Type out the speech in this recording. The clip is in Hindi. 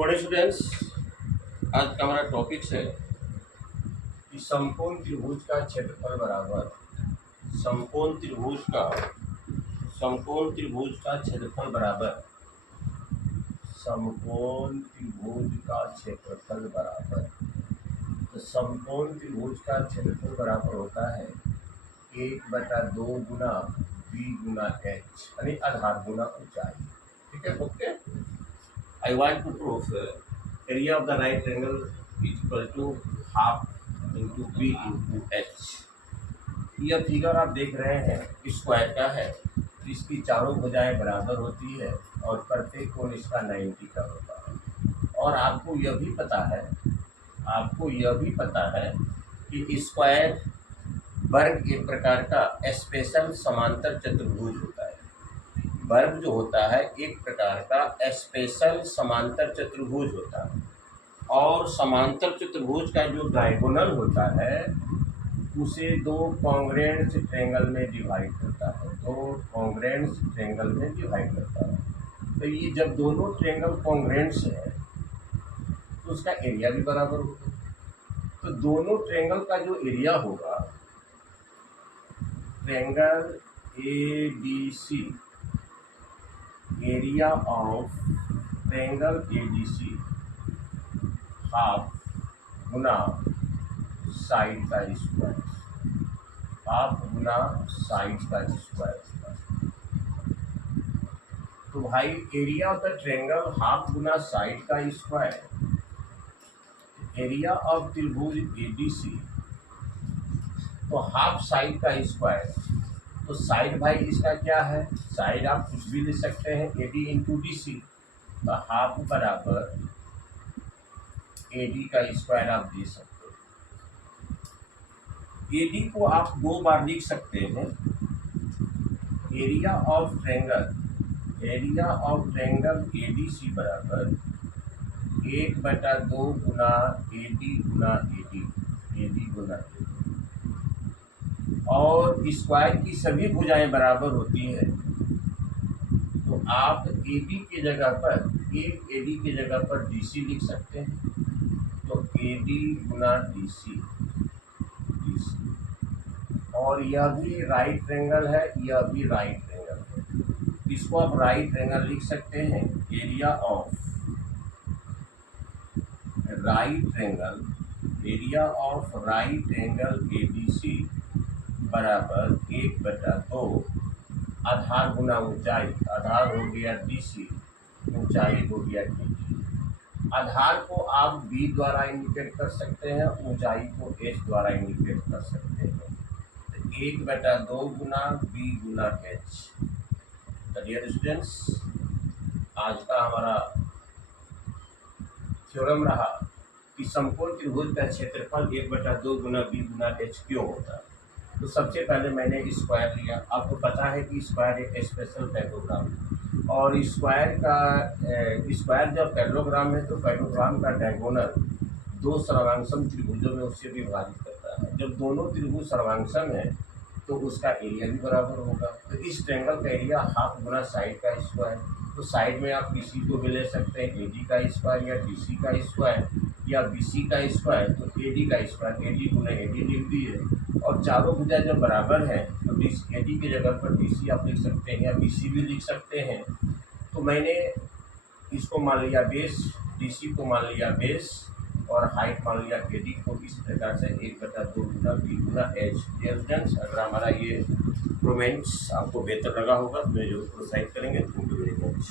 बड़े स्टूडेंट्स, आज का हमारा टॉपिक है कि समकोण त्रिभुज का क्षेत्रफल बराबर समकोण त्रिभुज का क्षेत्रफल बराबर समकोण त्रिभुज का क्षेत्रफल बराबर। तो समकोण त्रिभुज का क्षेत्रफल बराबर होता है 1/2 गुना b गुना h, यानी आधार गुना ऊंचाई। ठीक है, okay. I want to prove area of the right triangle is equal to half into b into h। यह फिगर आप देख रहे हैं स्क्वायर का है, इसकी चारों भुजाएं बराबर होती है और प्रत्येक कोण इसका 90 का होता है। और आपको यह भी पता है कि स्क्वायर वर्ग एक प्रकार का स्पेशल समांतर चतुर्भुज होता है। वर्ग जो होता है एक प्रकार का स्पेशल समांतर चतुर्भुज होता है, और समांतर चतुर्भुज का जो डायगोनल होता है उसे दो कॉन्ग्रुएंट ट्रायंगल में डिवाइड करता है। तो ये जब दोनों ट्रायंगल कॉन्ग्रुएंट्स है तो उसका एरिया भी बराबर होगा। तो दोनों ट्रायंगल का जो एरिया होगा, triangle ADC, area of triangle ADC half Guna side का स्क्वायर, तो भाई area of the triangle half Guna side का स्क्वायर, एरिया ऑफ त्रिभुज ADC तो हाफ साइड का स्क्वायर। तो साइड भाई इसका क्या है, साइड आप कुछ भी ले सकते हैं, AD इंटू DC। तो हाफ बराबर AD का स्क्वायर आप दे सकते हैं। AD को आप दो बार लिख सकते हैं, एरिया ऑफ ट्रायंगल ADC बराबर 1/2 गुना AD गुना AD, और स्क्वायर की सभी भुजाएं बराबर होती है। तो आप AB की जगह पर AD की जगह पर DC लिख सकते हैं। तो AD गुना DC, और यह भी राइट ट्रायंगल है, यह भी राइट ट्रायंगल है। इसको आप राइट ट्रायंगल लिख सकते हैं। Area of right triangle ADC बराबर 1/2 आधार गुना ऊंचाई, आधार हो गया DC, ऊंचाई हो गया AD। आधार को आप B द्वारा इंडिकेट कर सकते हैं, ऊंचाई को H द्वारा इंडिकेट कर सकते हैं। तो 1/2 गुना B गुना H। तो डियर स्टूडेंट्स, आज का हमारा थ्योरम रहा कि समकोण त्रिभुज का क्षेत्रफल 1/2 गुना B गुना H क्यों होता है। तो सबसे पहले मैंने स्क्वायर लिया। आपको पता है कि स्क्वायर एक स्पेशल पैराग्राम है, और स्क्वायर जब पैराग्राम है तो पैराग्राम का डायगोनल दो सर्वांगसम त्रिभुजों में उससे विभाजित करता है। जब दोनों त्रिभुज सर्वांगसम है तो उसका एरिया भी बराबर होगा। तो इस ट्रायंगल का एरिया हाफ गुना साइड का स्क्वायर। तो साइड में आप किसी को भी ले सकते हैं, AD का स्क्वायर या DC का स्क्वायर या BC का स्क्वायर। तो AD का स्क्वायर AD गुना AD लिख दिए, और चारों भुजा जब बराबर है तो AD की जगह पर DC आप लिख सकते हैं या BC भी लिख सकते हैं। तो मैंने इसको मान लिया बेस, DC को मान लिया बेस, और हाइट मान लिया AD को। इस प्रकार से 1/2 गुना B गुना H। अगर हमारा ये प्रूवमेंट्स आपको बेहतर लगा होगा तो मुझे जरूर प्रोत्साहित करेंगे। Thank you very much.